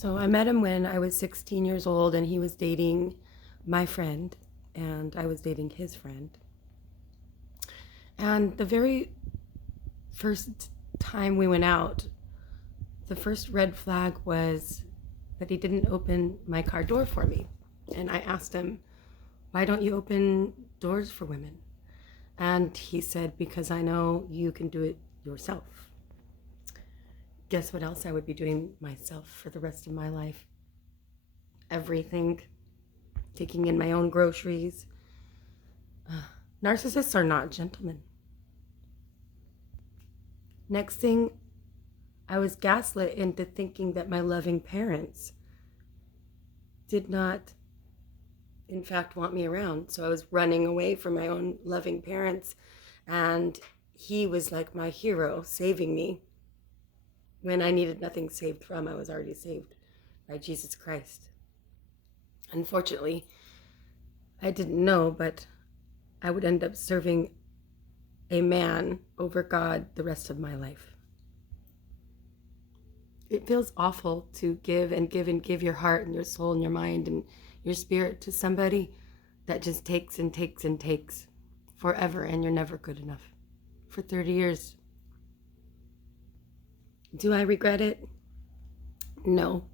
So I met him when I was 16 years old, and he was dating my friend, and I was dating his friend. And the very first time we went out, the first red flag was that he didn't open my car door for me. And I asked him, "Why don't you open doors for women?" And he said, "Because I know you can do it yourself." Guess what else I would be doing myself for the rest of my life? Everything. Taking in my own groceries. Narcissists are not gentlemen. Next thing, I was gaslit into thinking that my loving parents did not, in fact, want me around. So I was running away from my own loving parents, and he was like my hero, saving me. When I needed nothing saved from, I was already saved by Jesus Christ. Unfortunately, I didn't know, but I would end up serving a man over God the rest of my life. It feels awful to give and give and give your heart and your soul and your mind and your spirit to somebody that just takes and takes and takes forever, and you're never good enough. For 30 years. Do I regret it? No.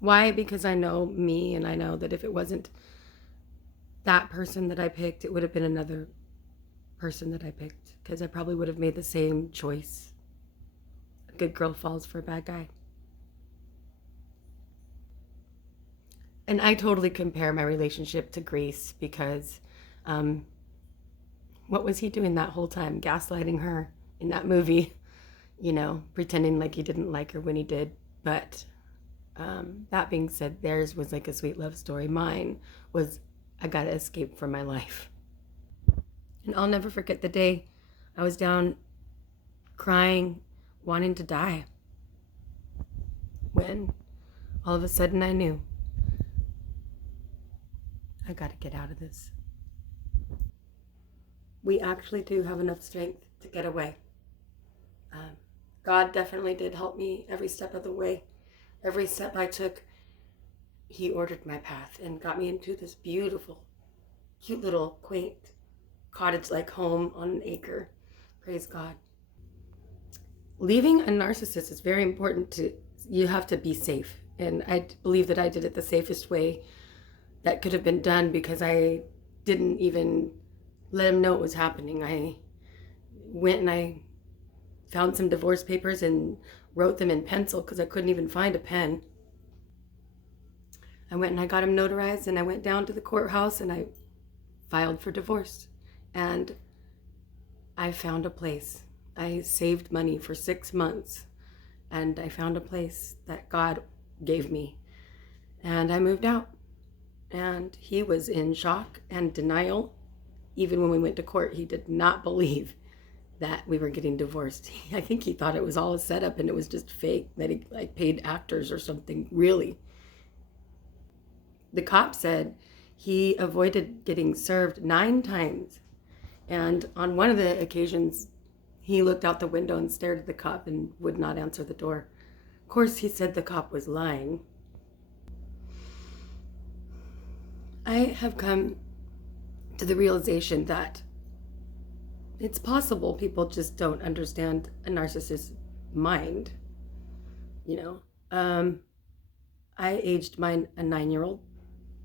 Why? Because I know me, and I know that if it wasn't that person that I picked, it would have been another person that I picked, because I probably would have made the same choice. A good girl falls for a bad guy. And I totally compare my relationship to Grace, because what was he doing that whole time? Gaslighting her in that movie, pretending like he didn't like her when he did. But that being said, theirs was like a sweet love story. Mine was, I gotta escape from my life. And I'll never forget the day I was down crying, wanting to die, when all of a sudden I knew, I gotta get out of this. We actually do have enough strength to get away. God definitely did help me every step of the way. Every step I took, he ordered my path and got me into this beautiful, cute little quaint cottage-like home on an acre. Praise God. Leaving a narcissist is very important. You have to be safe. And I believe that I did it the safest way that could have been done, because I didn't even let him know it was happening. I went and I found some divorce papers and wrote them in pencil, because I couldn't even find a pen. I went and I got him notarized, and I went down to the courthouse and I filed for divorce. And I found a place. I saved money for 6 months, and I found a place that God gave me. And I moved out. And he was in shock and denial. Even when we went to court, he did not believe that we were getting divorced. I think he thought it was all a setup and it was just fake, that he paid actors or something, really. The cop said he avoided getting served 9 times. And on one of the occasions, he looked out the window and stared at the cop and would not answer the door. Of course, he said the cop was lying. I have come to the realization that it's possible people just don't understand a narcissist's mind. I aged mine a 9-year-old.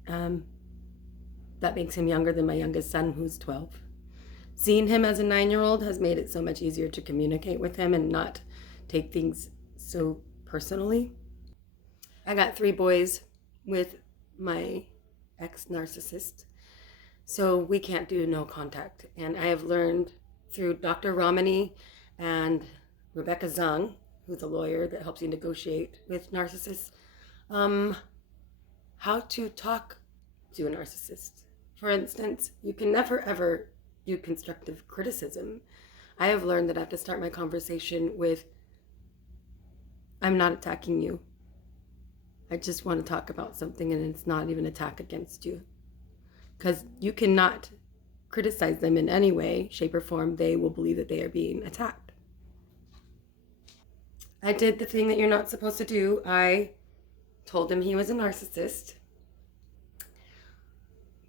That makes him younger than my youngest son, who's 12. Seeing him as a 9-year-old has made it so much easier to communicate with him and not take things so personally. I got 3 boys with my ex-narcissist, so we can't do no contact. And I have learned through Dr. Ramani and Rebecca Zung, who's a lawyer that helps you negotiate with narcissists, how to talk to a narcissist. For instance, you can never ever do constructive criticism. I have learned that I have to start my conversation with, "I'm not attacking you. I just want to talk about something, and it's not even an attack against you." Because you cannot criticize them in any way, shape, or form. They will believe that they are being attacked. I did the thing that you're not supposed to do. I told him he was a narcissist.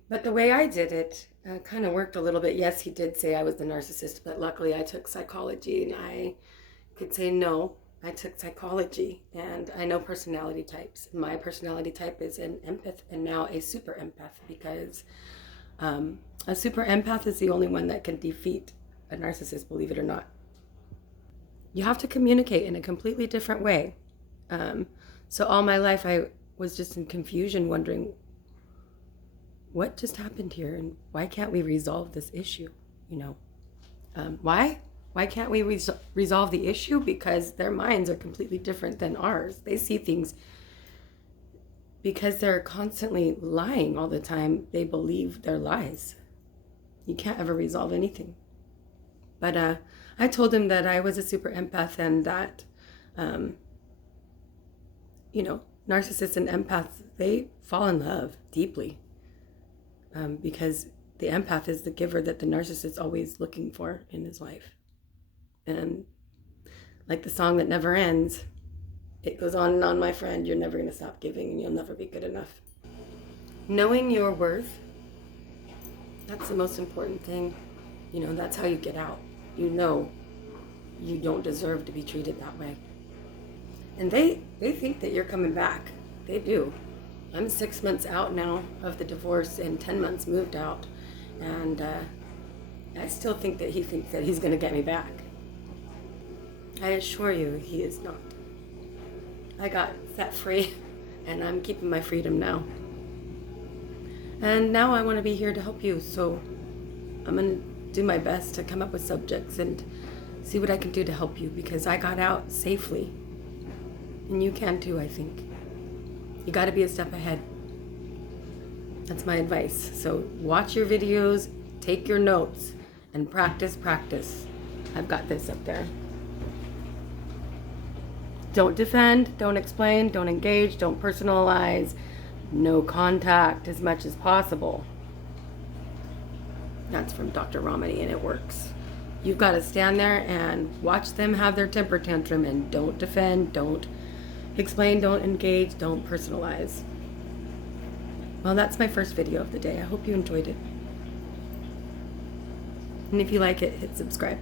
But the way I did it kind of worked a little bit. Yes, he did say I was the narcissist, but luckily I took psychology and I could say no. I took psychology and I know personality types. My personality type is an empath and now a super empath, because a super empath is the only one that can defeat a narcissist, believe it or not. You have to communicate in a completely different way. So all my life I was just in confusion, wondering what just happened here and why can't we resolve this issue? Why? Why can't we resolve the issue? Because their minds are completely different than ours. They see things, because they're constantly lying all the time, they believe their lies. You can't ever resolve anything. But I told him that I was a super empath and that, narcissists and empaths, they fall in love deeply, because the empath is the giver that the narcissist is always looking for in his life. And like the song that never ends, it goes on, my friend. You're never going to stop giving and you'll never be good enough. Knowing your worth, that's the most important thing. That's how you get out. You don't deserve to be treated that way. And they think that you're coming back. They do. I'm 6 months out now of the divorce and 10 months moved out. And I still think that he thinks that he's going to get me back. I assure you, he is not. I got set free and I'm keeping my freedom now. And now I want to be here to help you. So I'm going to do my best to come up with subjects and see what I can do to help you, because I got out safely. And you can too, I think. You got to be a step ahead. That's my advice. So watch your videos, take your notes, and practice. I've got this up there. Don't defend, don't explain, don't engage, don't personalize, no contact as much as possible. That's from Dr. Ramani, and it works. You've got to stand there and watch them have their temper tantrum, and don't defend, don't explain, don't engage, don't personalize. Well, that's my first video of the day. I hope you enjoyed it. And if you like it, hit subscribe.